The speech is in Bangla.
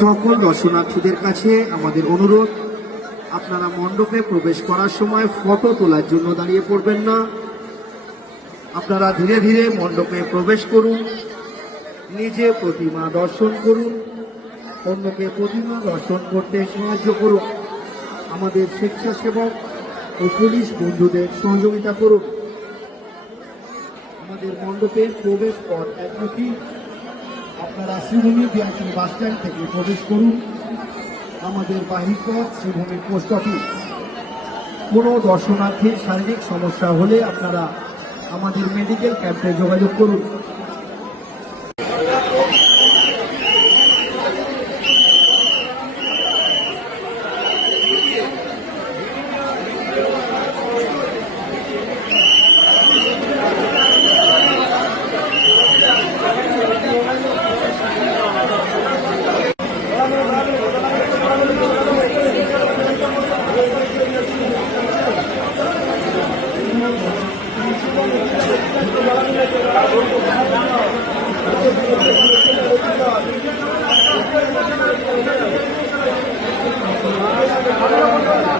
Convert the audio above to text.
সকল দর্শনার্থীদের কাছে আমাদের অনুরোধ, আপনারা মণ্ডপে প্রবেশ করার সময় ফটো তোলার জন্য দাঁড়িয়ে পড়বেন না। আপনারা ধীরে ধীরে মণ্ডপে প্রবেশ করুন, নিজে প্রতিমা দর্শন করুন, অন্যকে প্রতিমা দর্শন করতে সাহায্য করুন। আমাদের স্বেচ্ছাসেবক ও পুলিশ বন্ধুদের সহযোগিতা করুন। আমাদের মণ্ডপের প্রবেশ পথ একমুখী। আপনারা শ্রীভূমি বিআরটি বাস স্ট্যান্ড থেকে প্রবেশ করুন। আমাদের বাহির পথ শ্রীভূমি পোস্ট অফিস। কোনো দর্শনার্থীর শারীরিক সমস্যা হলে আপনারা আমাদের মেডিকেল ক্যাম্পে যোগাযোগ করুন।